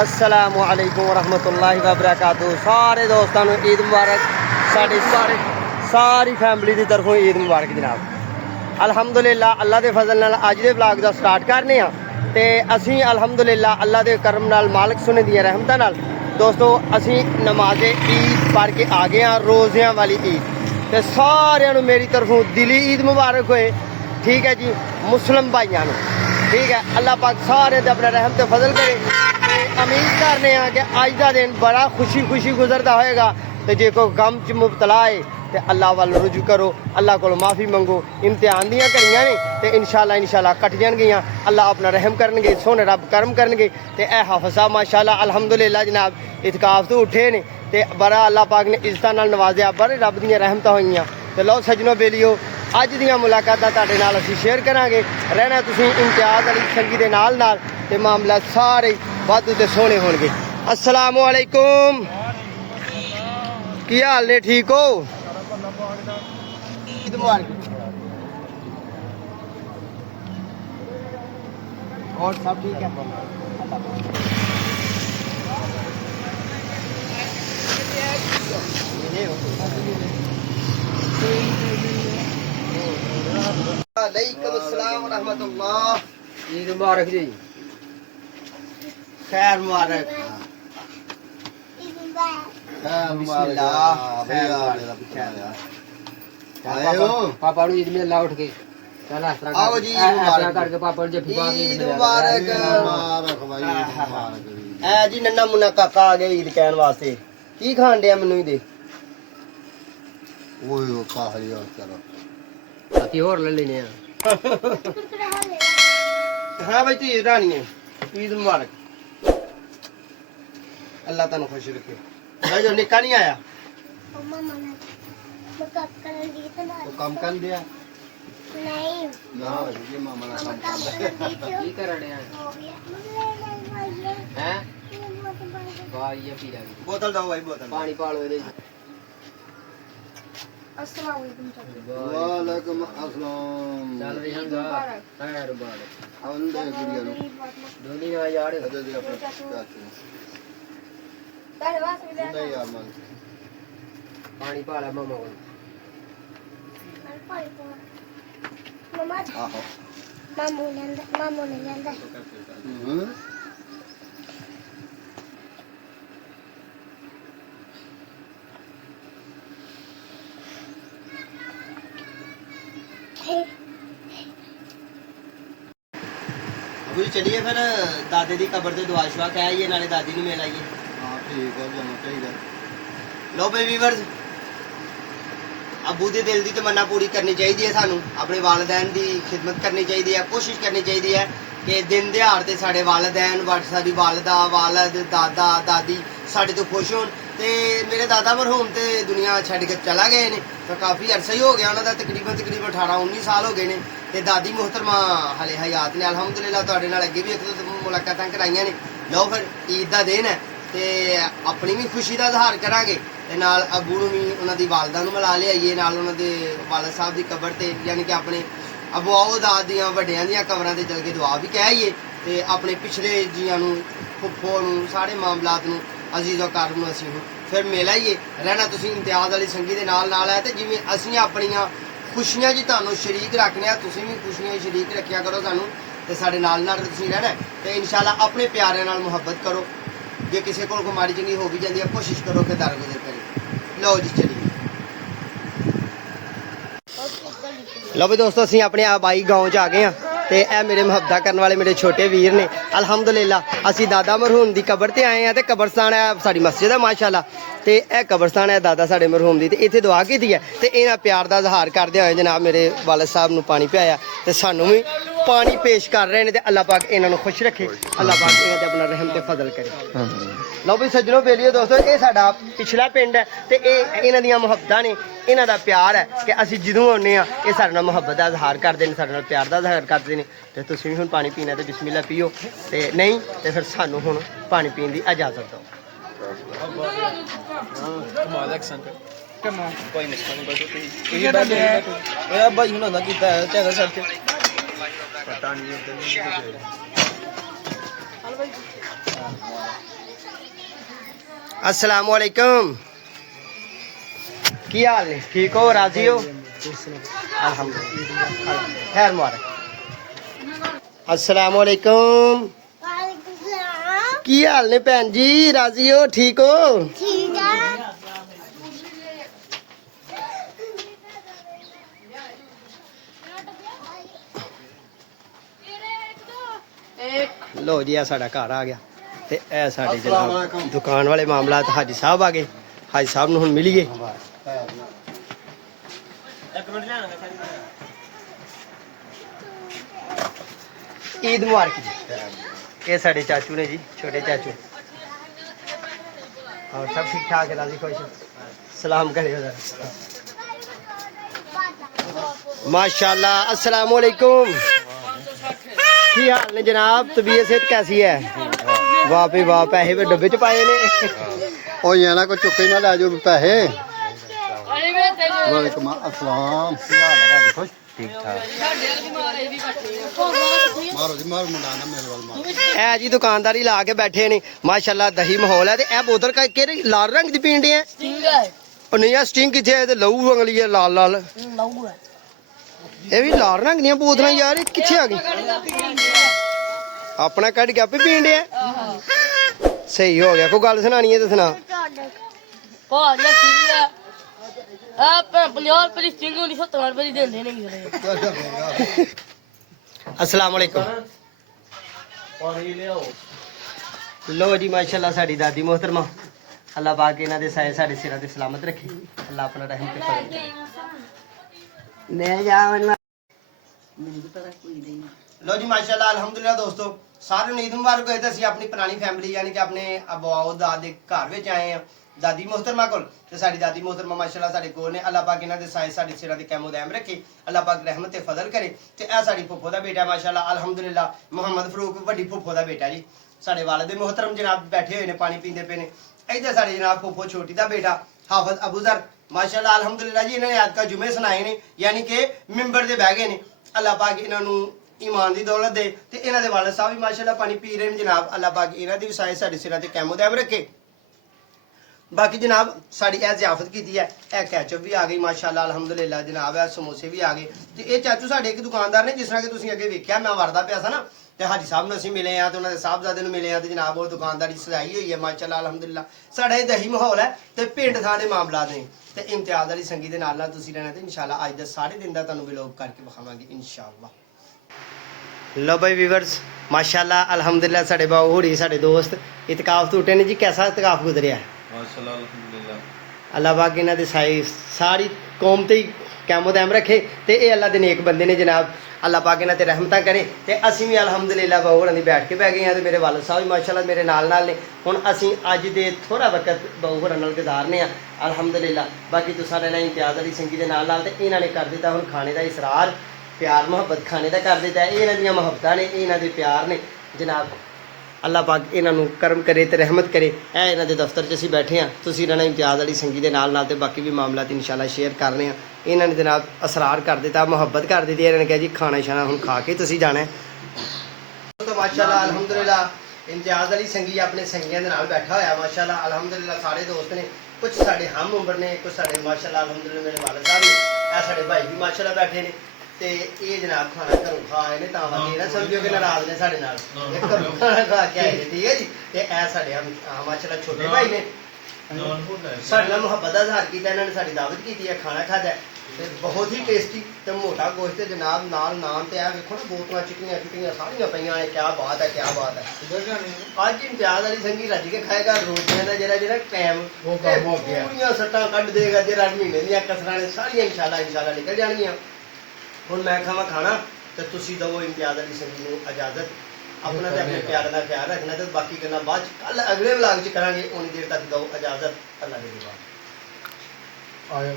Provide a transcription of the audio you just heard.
अस्सलामु अलैकुम वरहमतुल्लाहि वबरकातुहू। सारे दोस्तों को ईद मुबारक। सारी फैमिली की तरफों ईद मुबारक जनाब। अलहमदुलिल्लाह अल्लाह के फजल नाल अज के ब्लॉग का स्टार्ट करने तो असी अलहमदुलिल्लाह अल्लाह के करम नाल मालिक सुने दी रहमतां नाल दोस्तों असी नमाज ईद पढ़ के आ गए हैं, रोज़ियां वाली ईद। तो सारिਆਂ मेरी तरफों दिली ईद मुबारक होए। ठीक है जी, मुस्लिम भाइयों ठीक है, अल्लाह पाक सारे अपना रहम तो फजल करे। उम्मीद करने कि अज का दिन बड़ा खुशी गुजरता होएगा। तो जे कोई गम च मुबतला है तो अल्लाह वाल रुजू करो, अल्लाह को माफ़ी मंगो। इम्तिहान दियां घड़ियां ने तो इंशाल्लाह कट जाएगियां। अल्लाह अपना रहम करनगे, सोने रब करम करनगे। तो यह हाफिज़ साहब माशाल्लाह अल्हम्दुलिल्लाह जनाब इतकाफ तो उठे ने तो बड़ा अल्लाह पाक ने इज्जत नाल नवाजिया, बड़े रब दियां रहमतां होईयां। तो लो सजनों बेलियो अज दियां मुलाकातां तुहाडे नाल असीं शेयर करांगे। रहना तुसीं इम्तियाज़ अली संगी दे नाल ते मामला सारे वाधू ते सोहणे होणगे। अस्सलामु अलैकुम, की हाल ने? ठीक हो? ईद मुबारक। और सब ठीक है? वालेकुम अस्सलाम रहमतुल्लाह। ईद मुबारक जी। खैर मुबारक। पापा ईद में ला उठ के आओ जी करके पापा जफ्फी पा के ईद मुबारक। ए जी नन्ना मुन्ना काका आ गया ईद कहने वास्ते। की खान दिया मैनू ही दे होर ले लेने। हाँ भाई धी रानी है। ईद मुबारक, अल्लाह तुम खुश रखे। भाई जो निका नहीं आया तो काम कर दिया बोतल दो भाई, बोतल पानी पा लो। वालेकुम अस्सलाम। चल रही हम जा खैर मुबारक अंदर गुड़िया नु दुनिया यार दे दे अपने नहीं यार मन पानी पा ले मामा को। मामा आहो मामू ने लेंदा चलिए फिर दादे की कबर से दुआ शुआ कह आइए, नाले दादी को मिल आइए। हाँ ठीक है, जाना चाहिए। लो भाई व्यूअर्स, अबू के दिल की तमन्ना पूरी करनी चाहिए है। सानू अपने वालदैन की खिदमत करनी चाहिए है, कोशिश करनी चाहिए है कि दिन दिहाड़ से साढ़े वालदैन साड़ी वालदा वालद दादा दादी साढ़े तो खुश होन। ते मेरे दादा मरहूम तो दुनिया छड़ के चला गए ने, तो काफ़ी अरसा ही हो गया उन्होंने, तकरीबन 18-19 साल हो गए ने। ते दादी मोहतरमा हले हयात ने अलहमदुलिल्लाह। तुहाडे नाल अगे भी एक दो मुलाकातां कराइयां ने। लो फिर ईद का दिन है ते अपनी भी खुशी का इजहार करांगे ते नाल अबू नूं भी उन्हां दी वालदा नूं मिला लियाइए, नाल उन्हां दे वालद साहब की कबर ते यानी कि अपने अबू दाद दियां वड्डियां दियां कबरां ते चल के दुआ भी कह आइए ते अपने पिछले जियां नूं फुफ्फो नूं सारे मामलात नूं अजीज़ो कार नूं असीं फिर मिल आइए। रहना तुसीं इम्तियाज़ अली संगी दे नाल है ते जिवें असीं अपणियां खुशियां जी तुहानूं शरीक रखने आ, तुसीं भी खुशियां शरीक रखिया करो सानूं ते साडे नाल तुसीं रहना ते इंशाअल्लाह अपने प्यारे नाल मुहब्बत करो। जे किसी को माड़ी चंगी हो भी जाती है कोशिश करो कि दरगुजर करे। लो जी चलिए। लो भी दोस्तों असीं अपने बाई गाँव च आ गए हैं तो यह मेरे मुहब्बत करने वाले मेरे छोटे वीर ने। अलहमदुलिल्लाह असीं दादा मरहूम की कबर ते आए हैं तो कबरस्तान है साडी मस्जिद है माशाअल्लाह। तो यह कबरस्तान है दादा साडे मरहूम की, तो इत्थे दुआ की है तो इन्हां प्यार का इजहार करदे होए जनाब मेरे वालद साहब नूं पानी पियाया तो सानूं भी पानी पेश कर रहे हैं। तो अल्लाह पाक इन्हां नूं खुश रखे, अल्लाह पाक इन्हां ते अपना रहम ते फजल करे। लो भी सज्जनों बेलियो दोस्तों ये साडा पिछला पिंड है तो ये इन्हां दियां मुहब्बतां ने, इन्हां दा प्यार है कि असीं जदों आउंदे आ ये साडे नाल मुहब्बत का इजहार करते हैं, साडे नाल प्यार का इजहार करते हैं। तो तुसीं भी हुण पानी पीना तो बिस्मिल्लाह पियो ते नहीं तो फिर सानूं हुण पानी पीण दी इजाजत दो। कोई मसला नहीं भाई हुण ना कीता है चैनल सच पता नहीं अस्सलाम वालेकुम। की हाल ने? ठीक हो? राजी हो? अल्हम्दुलिल्लाह। खैर मुबारक। अस्सलाम वालेकुम। की हाल ने भैन जी? राजी हो? ठीक हो? ठीक है। लो जी आ साडा घर आ गया ते ए साडे जनाब दुकान वाले मामलात हाजी साहब आ गए। हाजी साहब ਨੂੰ ਹੁਣ ਮਿਲੀਏ। ईद मुबारक जी। ये साडे चाचू ने जी, छोटे चाचू। और सब ठीक ठाक है? राजी खुश? सलाम करियो जरा। माशाल्लाह। अस्सलाम वालेकुम। की हाल ने जनाब? तबीयत सेहत कैसी है? वाह भाई वाह। पैसे भी डब्बे च पाए ने। ओ ये ना को चुके ना ला जो पैसे। वालेकुम अस्सलाम। की हाल है? राजी खुश? ठीक ठाक। मारो जी मारो मुंडा ना मेरे वाल मारो। ए जी दुकानदारी ला के बैठे ने माशाल्लाह। दही माहौल है। ते ए बोतल का केरे लाल रंग दी पींदे हैं? स्टिंग है। ओ नहीं आ स्टिंग किथे है? ते लहू वाली है लाल लाल। लहू है। ये भी लाल रंग दी बोतलां यार, ये किथे आ गई? अपना कट के आपे पींदे हैं। सही हो गया। कोई गल सुनानी है तो सुना। भारी स्टिंग है। आप 50 रुपए की स्टिंग होनी 70 रुपए की देंदे नहीं। अस्सलाम वालेकुम। लो जी माशाल्लाह साडी दादी मोहतरमा अल्लाह पाक इन्हां दे साए साडे सिरां ते सलामत रखे। अल्लाह अपना रहम ते फजल करे। ले जावन लो जी माशाल्लाह अल्हम्दुलिल्लाह दोस्तों सारे ईद मुबारक होए। ते ਅਸੀਂ ਆਪਣੀ ਪੁਰਾਣੀ ਫੈਮਿਲੀ ਯਾਨੀ ਕਿ ਆਪਣੇ ਅਬਾਓ ਦਾਦੇ ਘਰ ਵਿੱਚ ਆਏ ਆ ਦਾਦੀ मोहतरमा ਕੋਲ। ਤੇ ਸਾਡੀ ਦਾਦੀ मोहतरमा ਮਾਸ਼ਾਅੱਲਾ ਸਾਡੇ ਕੋਲ ਨੇ। ਅੱਲਾਹ ਪਾਕ ਇਹਨਾਂ ਦੇ ਸਾਏ ਸਾਡੇ ਸਿਰਾਂ ਤੇ ਕਾਇਮ ਦائم ਰੱਖੇ। ਅੱਲਾਹ ਪਾਕ ਰਹਿਮਤ ਤੇ ਫਜ਼ਲ ਕਰੇ। ਤੇ ਇਹ ਸਾਡੀ ਫੁੱਫੋ ਦਾ ਬੇਟਾ ਮਾਸ਼ਾਅੱਲਾ ਅਲਹਮਦੁਲਿल्लाह ਮੁਹੰਮਦ ਫਰੂਕ ਵੱਡੀ ਫੁੱਫੋ ਦਾ ਬੇਟਾ ਜੀ। ਸਾਡੇ ਵਾਲਿਦ मोहतरम जनाब बैठे हुए ने पानी पींदे पे ने। इधर साडे जनाब फुफ्फो छोटी दा बेटा हाफिज अबू जर माशाअल्लाह अल्हम्दुलिल्लाह जी इन्होंने आज का जुमे सुनाए ने यानी कि मिंबर दे बह गए ने। अल्लाह पाक इन्हां नूं ईमान दी दौलत दे ते इन्हां दे वालिद साहब भी माशाअल्लाह पानी पी रहे ने जनाब। अल्लाह पाक इन्हां दी साए साडे सिरां ते कायम दائم रखे। बाकी जनाब साड़ी ए ज़ियाफत की है। ए कैचअप भी आ गई माशाअल्लाह अल्हम्दुलिल्लाह जनाब। ए समोसे भी आ गए। तो ये चाचू साडे एक दुकानदार ने जिस तरह कि तुसीं अगे वेख्या मैं वरदा पिया सा ना ते हाजी साहब ਨੂੰ ਅਸੀਂ ਮਿਲੇ ਆ ਤੇ ਉਹਨਾਂ ਦੇ ਸਾਹਿਬਜ਼ਾਦੇ ਨੂੰ ਮਿਲੇ ਆ ਤੇ ਜਨਾਬ ਉਹ ਦੁਕਾਨਦਾਰੀ ਸਜਾਈ ਹੋਈ ਹੈ ਮਾਸ਼ਾਅੱਲਾ ਅਲਹਮਦੁਲਿल्लाह। ਸਾਡਾ ਇਹ ਦਹੀ ਮਾਹੌਲ ਹੈ ਤੇ ਪਿੰਡ ਥਾਂ ਦੇ ਮਾਮਲਾਤ ਨੇ ਤੇ ਇਮਤਿਆਜ਼ ਵਾਲੀ ਸੰਗੀ ਦੇ ਨਾਲ ਨਾਲ ਤੁਸੀਂ ਰਹਿਣਾ ਤੇ ਇਨਸ਼ਾਅੱਲਾ ਅੱਜ ਦਾ ਸਾਰੇ ਦਿਨ ਦਾ ਤੁਹਾਨੂੰ ਵਲੌਗ ਕਰਕੇ ਵਿਖਾਵਾਂਗੇ ਇਨਸ਼ਾਅੱਲਾ। लो भाई व्यूअर्स माशाल्लाह अल्हम्दुलिल्लाह साडे बाऊ होड़ी साडे दोस्त इतकाफ तो उठे ने जी। कैसा इतकाफ गुजरिया है? माशाल्लाह अल्हम्दुलिल्लाह। अल्लाह पाक इन्हां दे साई सारी कौम ते कायम दائम रखे ते ये अल्लाह दे नेक बंदे ने जनाब। अल्लाह पाक इन्हां ते रहमतां करे ते असीं भी अल्हम्दुलिल्लाह बाऊ होरां दी बैठ के बह गए हैं ते मेरे वालिद साहब भी माशाल्लाह मेरे नाल नाल ने। हुण असीं अज दे थोड़ा वक्त बाऊ होरां नाल गुजारने आ अल्हम्दुलिल्लाह। बाकी तुसां रहना इम्तियाज़ वाली संगी दे नाल नाल ते इन्हां ने कर दित्ता हुण खाने दा इसरार प्यार मुहब्बत खाने का कर दिता है। इन्हां दियां मुहब्बतां ने इन्हां दे प्यार ने जनाब। अल्लाह पाक इन्हां नूं करम करे ते रहमत करे। ए इन्हां दे दफ्तर 'च असीं बैठे हाँ तुसीं रहना इम्तियाज़ वाली संगी दे नाल नाल ते बाकी भी मामलात इंशाअल्लाह शेयर करने आ। इन्हां ने जनाब असरार कर दिता मुहब्बत कर दी। इन्हां ने कहा जी खाना शाना हुण खा के तुसीं जाना है। तो माशाअल्लाह अल्हम्दुलिल्लाह इम्तियाज़ वाली संगी अपने संगियां दे नाल बैठा होया माशाअल्लाह अल्हम्दुलिल्लाह। सारे दोस्त ने कुछ साडे हम उम्र ने कुछ साडे माशाअल्लाह अल्हम्दुलिल्लाह मेरे वालिद साहब ने ए साडे भाई भी माशाअल्लाह बैठे ने। ते ये जनाब खाना घरों खा आए ने तां वाके ना समझो कि नाराज ने साडे नाल ये घरों खाना खा के आए ने ठीक है जी। ते ए साडे हम माशाअल्लाह छोटे भाई ने साडे नाल मुहब्बत दा इज़हार कीता। इन्हां ने साडी दावत कीती है खाना खादा ते बहुत ही टेस्टी ते मोटा गोश्त है जनाब नाल नान ते आ वेखो ना बोतलां चिट्टियां चिट्टियां सारियां पईयां ने। क्या बात है क्या बात है। अज इम्तियाज़ वाली संगी रज के खाएगा रोटियां दा जेह्ड़ा टाइम वो कम हो गया। पूरियां सट्टां कड्ढ देगा जेह्ड़ा महीने दियां कसरां ने सारियां इंशाअल्लाह निकल जाणगियां। हुण मैं खावां खाना ते तुसीं दवो इम्तियाज़ वाली संगी नूं इजाज़त। अपना ते अपने प्यार दा ख्याल रखना ते बाकी गल्लां बाद च कल अगले व्लॉग च करांगे। उन्नी देर तक दो इजाज़त। अल्लाह दे बाद आया